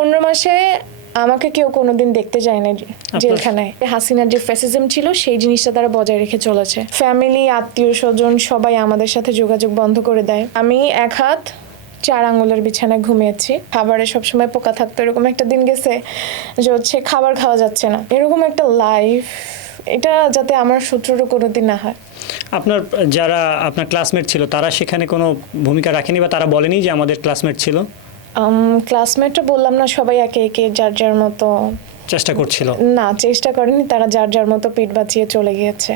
15 মাসে আমাকে কেউ কোনোদিন দেখতে যায় না জেলখানায়। হাসিনার যে ফ্যাসিজম ছিল সেই জিনিসটা তারা বজায় রেখে চলেছে। ফ্যামিলি, আত্মীয় স্বজন সবাই আমাদের সাথে যোগাযোগ বন্ধ করে দেয়। আমি 1 হাত 4 আঙ্গুলের বিছানায় ঘুমিয়েছি। খাবারে সবসময় পোকা থাকতো, এরকম একটা দিন গেছে যে হচ্ছে খাবার খাওয়া যাচ্ছে না। এরকম একটা লাইফ, এটা যাতে আমার শত্রুরও কোনোদিন না হয়। যারা আপনার ক্লাসমেট ছিল তারা সেখানে কোনো ভূমিকা রাখেনি বা তারা বলেনি যে আমাদের ক্লাসমেট ছিল? ক্লাসমেটটা বললাম না, সবাই একে একে যার যার মতো চেষ্টা করছিল? না, চেষ্টা করেনি, তারা যার যার মতো পিঠ বাঁচিয়ে চলে গিয়েছে।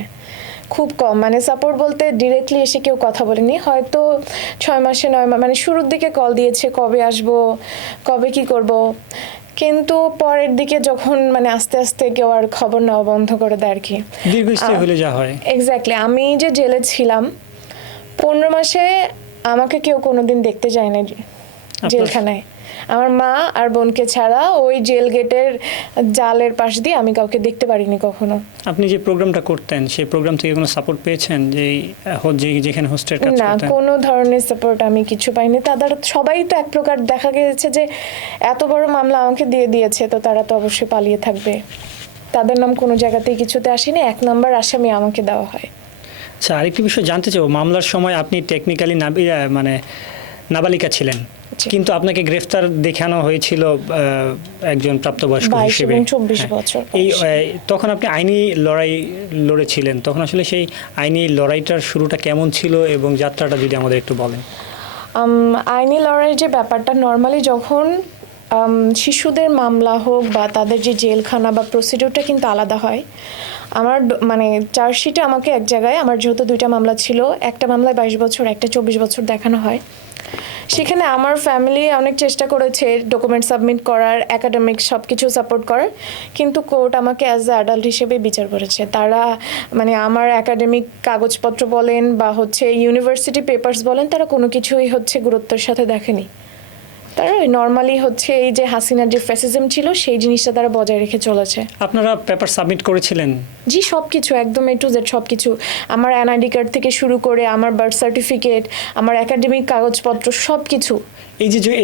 খুব কম, মানে সাপোর্ট বলতে ডিরেক্টলি এসে কেউ কথা বলেনি। হয়তো 6 মাসে 9 মাস মানে শুরুর দিকে কল দিয়েছে, কবে আসবো, কবে কি করব, কিন্তু পরের দিকে যখন মানে আস্তে আস্তে কেউ আর খবর নেওয়া বন্ধ করে দেয় আর কি। দীর্ঘস্থায়ী হলে যা হয়। এক্স্যাক্টলি। আমি যে জেলে ছিলাম 15 মাসে আমাকে কেউ কোনোদিন দেখতে যায় না জেলখানায়। আমার মা আর বোনকে ছাড়া ওই জেল গেটের জালের পাশ দিয়ে আমি কাউকে দেখতে পারিনি কখনো। আপনি যে প্রোগ্রামটা করতেন সেই প্রোগ্রাম থেকে কোনো সাপোর্ট পেয়েছেন যেখানে হোস্টের কাজ করতেন? না, কোনো ধরনের সাপোর্ট আমি কিছু পাইনি। তাদের সবাই তো এক প্রকার দেখা গেছে যে এত বড় মামলা আমাকে দিয়ে দিয়েছে, তো তারা তো অবশ্যই পালিয়ে থাকবে। তাদের নাম কোনো জায়গাতেই কিছুতে আসেনি, 1 নম্বর আসামি আমাকে দেওয়া হয়। আচ্ছা, আরেকটি বিষয় জানতে চাও, মামলার সময় আপনি টেকনিক্যালি মানে নাবালিকা ছিলেন, কিন্তু আপনাকে গ্রেফতার দেখানো হয়েছিল একজন প্রাপ্তবয়স্ক হিসেবে। 24 বছর। তখন আপনি আইনি লড়াই লড়েছিলেন, তখন আসলে সেই আইনি লড়াইটার শুরুটা কেমন ছিল এবং যাত্রাটা যদি আমাদের একটু বলেন। আইনি লড়াইয়ের যে ব্যাপারটা, নর্মালি যখন শিশুদের মামলা হোক বা তাদের যে জেলখানা বা প্রসিডিউরটা কিন্তু আলাদা হয়। আমার মানে চার্জশিটে আমাকে এক জায়গায়, আমার যেহেতু 2টা মামলা ছিল, একটা মামলায় 22 বছর, একটা 24 বছর দেখানো হয়। সেখানে আমার ফ্যামিলি অনেক চেষ্টা করেছে ডকুমেন্ট সাবমিট করার, একাডেমিক সব কিছু সাপোর্ট করার, কিন্তু কোর্ট আমাকে অ্যাজ এ অ্যাডাল্ট হিসেবে বিচার করেছে। তারা মানে আমার একাডেমিক কাগজপত্র বলেন বা হচ্ছে ইউনিভার্সিটি পেপারস বলেন, তারা কোনো কিছুই হচ্ছে গুরুত্বের সাথে দেখেনি। তারা নর্মালি হচ্ছে এই যে হাসিনার যে ফ্যাসিজম ছিল সেই জিনিসটা তারা বজায় রেখে চলেছে। আপনারা পেপার সাবমিট করেছিলেন? জি, সব কিছু, একদম A to Z সব কিছু। আমার এনআইডি কার্ড থেকে শুরু করে আমার বার্থ সার্টিফিকেট, আমার একাডেমিক কাগজপত্র সব কিছু।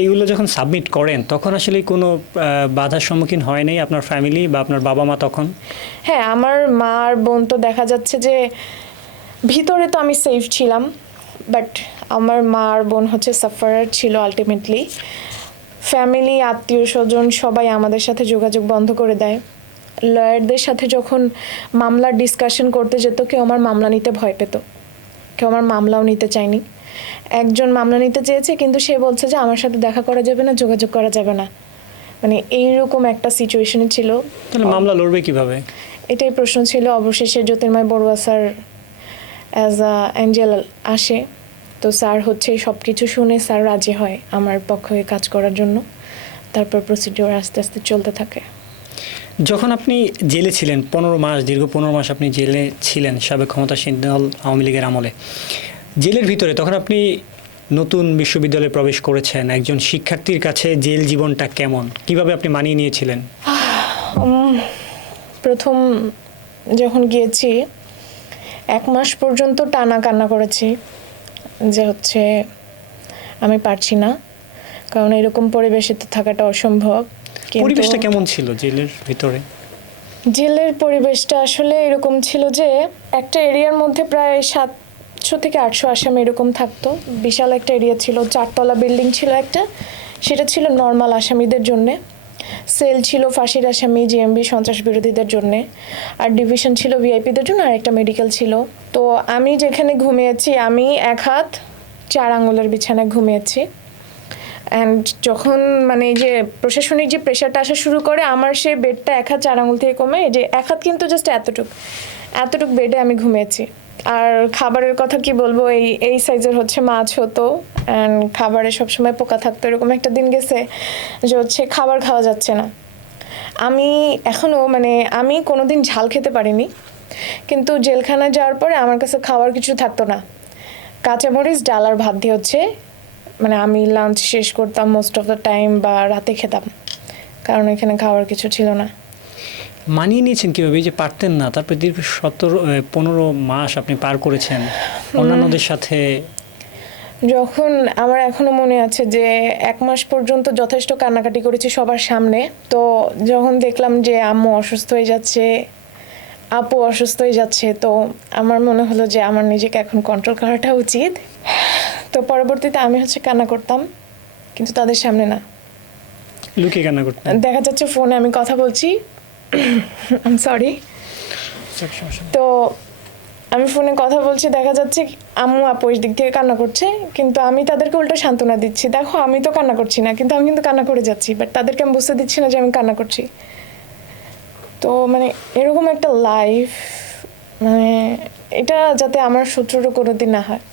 এইগুলো যখন সাবমিট করেন তখন আসলে কোনো বাধার সম্মুখীন হয় নাই আপনার ফ্যামিলি বা আপনার বাবা মা তখন? হ্যাঁ, আমার মা আর বোন তো দেখা যাচ্ছে যে ভিতরে তো আমি সেফ ছিলাম, বাট আমার মা আর বোন হচ্ছে সাফারার ছিল আলটিমেটলি। ফ্যামিলি, আত্মীয় স্বজন সবাই আমাদের সাথে যোগাযোগ বন্ধ করে দেয়। লয়ারদের সাথে যখন মামলার ডিসকাশন করতে যেত, কেউ আমার মামলা নিতে ভয় পেত, কেউ আমার মামলাও নিতে চায়নি। একজন মামলা নিতে চেয়েছে, কিন্তু সে বলছে যে আমার সাথে দেখা করা যাবে না, যোগাযোগ করা যাবে না। মানে এইরকম একটা সিচুয়েশনে ছিল। তাহলে মামলা লড়বে কিভাবে? এটাই প্রশ্ন ছিল। অবশেষে Jyotirmoy Barua sir as a angel আসে, তো স্যার হচ্ছে সব কিছু শুনে স্যার রাজি হয় আমার পক্ষে কাজ করার জন্য। তারপর প্রসিডিওর আস্তে আস্তে চলতে থাকে। যখন আপনি জেলে ছিলেন 15 মাস, দীর্ঘ 15 মাস আপনি জেলে ছিলেন সাবেক ক্ষমতাসীন দল আওয়ামী লীগের আমলে, জেলের ভিতরে তখন আপনি নতুন বিশ্ববিদ্যালয়ে প্রবেশ করেছেন। একজন শিক্ষার্থীর কাছে জেল জীবনটা কেমন, কিভাবে আপনি মানিয়ে নিয়েছিলেন? প্রথম যখন গিয়েছি 1 মাস পর্যন্ত টানা কান্না করেছি যে হচ্ছে আমি পারছি না, কারণ এরকম পরিবেশে তো থাকাটা অসম্ভব। পরিবেশটা কেমন ছিল জেলের ভিতরে? জেলের পরিবেশটা আসলে এরকম ছিল যে একটা এরিয়ার মধ্যে প্রায় 700 থেকে 800 আসামি এরকম থাকতো। বিশাল একটা এরিয়া ছিল, 4তলা বিল্ডিং ছিল একটা, সেটা ছিল নর্মাল আসামিদের জন্যে। সেল ছিল ফাঁসির আসামি, জিএমবি, সন্ত্রাস বিরোধীদের জন্যে, আর ডিভিশন ছিল ভিআইপিদের জন্য, আর একটা মেডিকেল ছিল। তো আমি যেখানে ঘুমিয়েছি, আমি 1 হাত 4 আঙ্গুলের বিছানায় ঘুমিয়েছি। অ্যান্ড যখন মানে এই যে প্রশাসনিক যে প্রেশারটা আসা শুরু করে, আমার সেই বেডটা 1 হাত 4 আঙ্গুল থেকে কমে এই যে 1 হাত, কিন্তু জাস্ট এতটুক বেডে আমি ঘুমিয়েছি। আর খাবারের কথা কি বলবো, এই সাইজের হচ্ছে মাছ হতো, অ্যান্ড খাবারে সবসময় পোকা থাকতো। এরকম একটা দিন গেছে যে হচ্ছে খাবার খাওয়া যাচ্ছে না। আমি এখনও মানে আমি কোনোদিন ঝাল খেতে পারিনি, কিন্তু জেলখানায় যাওয়ার পরে আমার কাছে খাওয়ার কিছু থাকতো না। কাঁচামরিচ, ডাল আর ভাত দিয়ে হচ্ছে মানে আমি লাঞ্চ শেষ করতাম মোস্ট অফ দ্য টাইম, বা রাতে খেতাম, কারণ এখানে খাওয়ার কিছু ছিল না। মানিয়ে নিয়েছেন কীভাবে, যে পারতেন না, তারপর দীর্ঘ 15 মাস আপনি পার করেছেন অন্যান্যদের সাথে? যখন আমার এখনো মনে আছে যে 1 মাস পর্যন্ত যথেষ্ট কান্নাকাটি করেছি সবার সামনে। তো যখন দেখলাম যে আম্মু অসুস্থ হয়ে যাচ্ছে, আপু অসুস্থ হয়ে যাচ্ছে, তো আমার মনে হলো যে আমার নিজেকে এখন কন্ট্রোল করাটা উচিত। তো পরবর্তীতে আমি কান্না করতাম, কিন্তু তাদের সামনে না। লুকিয়ে কান্না করতেন? দেখা যাচ্ছে ফোনে আমি কথা বলছি, আই এম সরি। তো আমি ফোনে কথা বলছি, দেখা যাচ্ছে আম্মু আপু ওই দিক থেকে কান্না করছে, কিন্তু আমি তাদেরকে উল্টো সান্ত্বনা দিচ্ছি, দেখো আমি তো কান্না করছি না, কিন্তু আমি কিন্তু কান্না করে যাচ্ছি, বাট তাদেরকে আমি বুঝতে দিচ্ছি না যে আমি কান্না করছি। তো মানে এরকম একটা লাইফ, মানে এটা যাতে আমার শত্রুরও কোনোদিন না হয়।